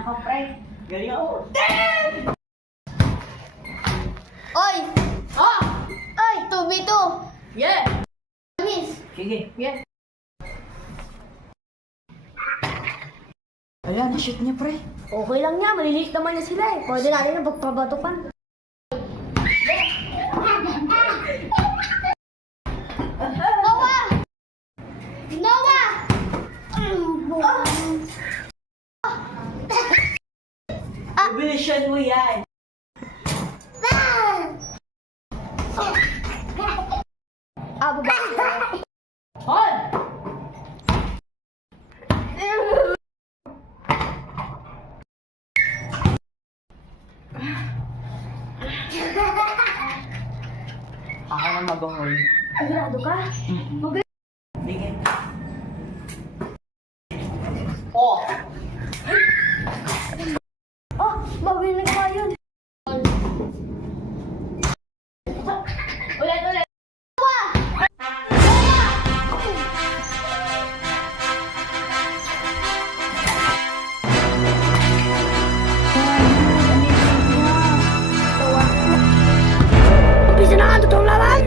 ako, pre. Galing ako. Oy! Oh! Oy! 2v2! Yeah! Miss! Sige. Yeah. Wala, na-shoot niya, pre. Okay lang niya, maliliit naman na sila eh. Pwede natin na pagpabatukan. Noah! Noah! Bibilisan mo yan. Baba. Hon! Ako na mag-hold. Sigurado ka? Mag- Sige. Oh! Oh, mabili na ka yun. Ulit, ulit! Noah! Umpisa na ang totoong laban!